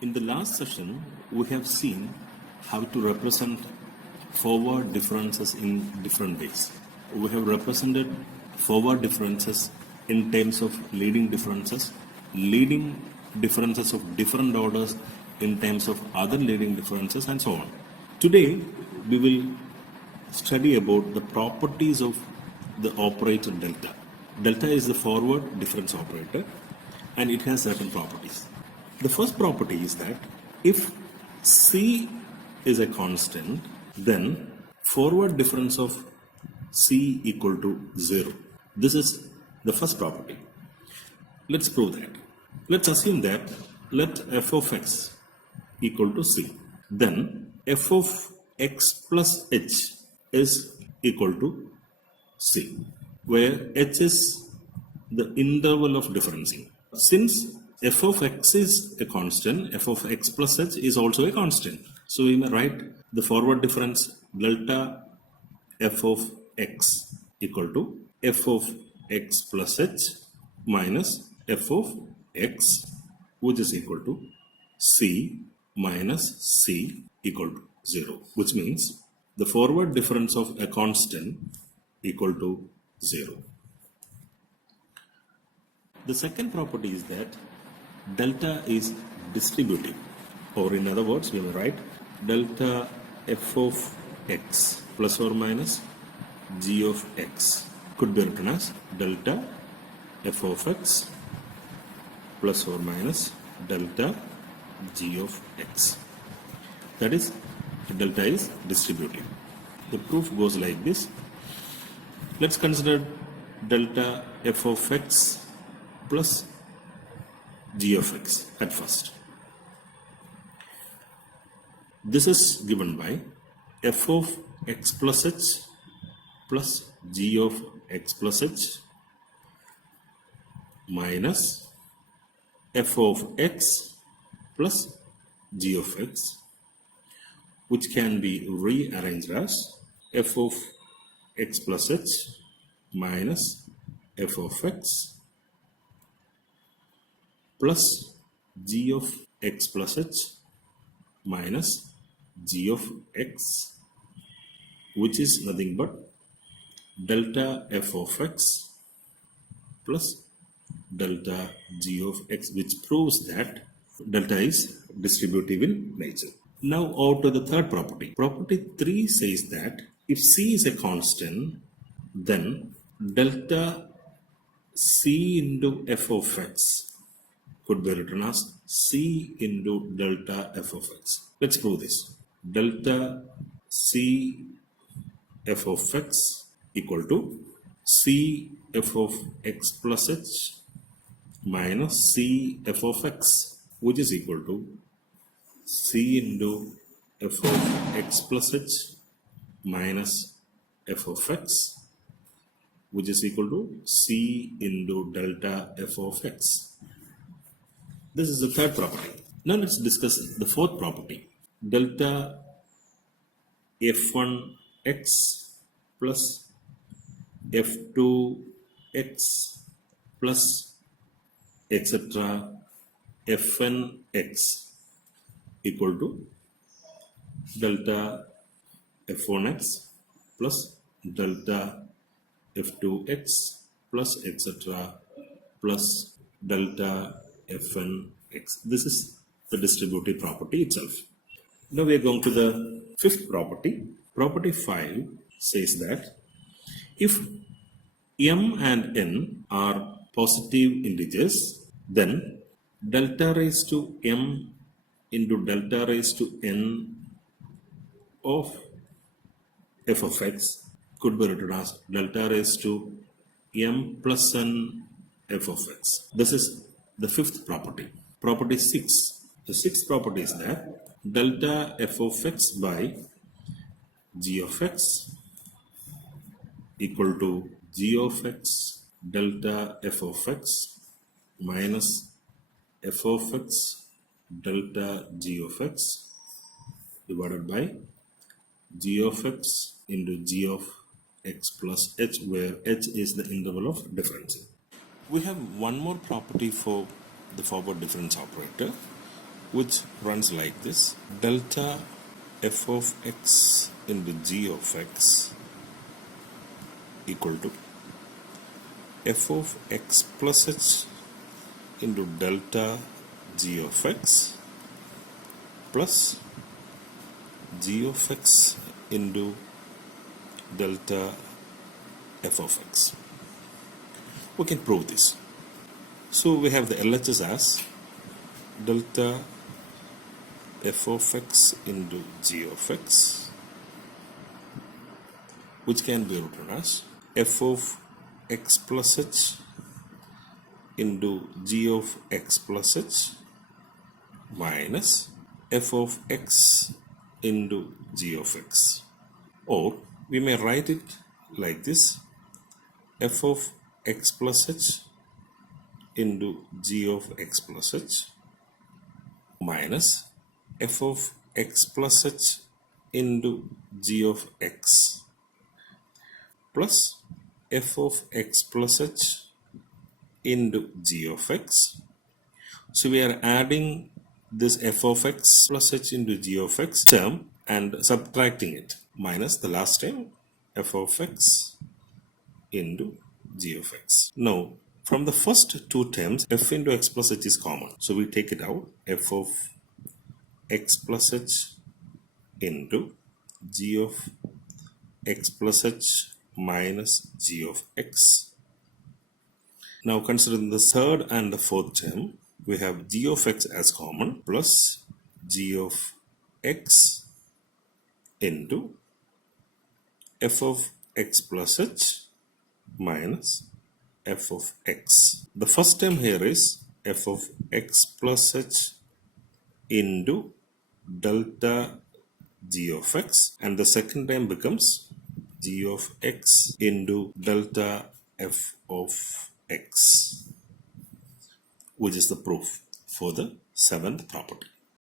In the last session, we have seen how to represent forward differences in different ways. We have represented forward differences in terms of leading differences of different orders in terms of other leading differences, and so on. Today, we will study about the properties of the operator delta. Delta is the forward difference operator, and it has certain properties. The first property is that if C is a constant, then forward difference of C equal to 0. This is the first property. Let's prove that. Let's assume that let f of x equal to C. Then f of x plus h is equal to C, where h is the interval of differencing. Since f of x is a constant, f of x plus h is also a constant. So we may write the forward difference delta f of x equal to f of x plus h minus f of x, which is equal to c minus c equal to 0, which means the forward difference of a constant equal to 0. The second property is that delta is distributive, or in other words, we will write delta f of x plus or minus g of x could be written as delta f of x plus or minus delta g of x. That is, delta is distributive. The proof goes like this. Let's consider delta f of x plus g of x at first. This is given by f of x plus h plus g of x plus h minus f of x plus g of x, which can be rearranged as f of x plus h minus f of x plus g of x plus h minus g of x, which is nothing but delta f of x plus delta g of x, which proves that delta is distributive in nature. Now over to the third property. Property 3 says that if C is a constant, then delta C into f of x could be written as C into delta f of x. Let's prove this. Delta C f of x equal to C f of x plus h minus C f of x, which is equal to C into f of x plus h minus f of x, which is equal to C into delta f of x. This is the third property. Now let's discuss the fourth property. Delta f1x plus f2x plus etc. fnx equal to delta f1x plus delta f2x plus etc. plus delta fnx. This is the distributive property itself. Now we are going to the fifth property. Property 5 says that if m and n are positive integers, then delta raised to m into delta raised to n of f of x could be written as delta raised to m plus n f of x. This is the fifth property. Property 6. The sixth property is that delta f of x by g of x equal to g of x delta f of x minus f of x delta g of x divided by g of x into g of x plus h, where h is the interval of difference. We have one more property for the forward difference operator. which runs like this: delta f of x into g of x equal to f of x plus h into delta g of x plus g of x into delta f of x. We can prove this. So we have the LHS as delta f of x into g of x, which can be written as f of x plus h into g of x plus h minus f of x into g of x. Or we may write it like this: f of x plus h into g of x plus h minus f of x plus h into g of x plus f of x plus h into g of x. So we are adding this f of x plus h into g of x term and subtracting it, minus the last term f of x into g of x. Now from the first two terms, f into x plus h is common, so we take it out: f of x plus h into g of x plus h minus g of x. Now considering the third and the fourth term, we have g of x as common plus g of x into f of x plus h minus f of x. The first term here is f of x plus h into delta g of x, and the second term becomes g of x into delta f of x, which is the proof for the seventh property.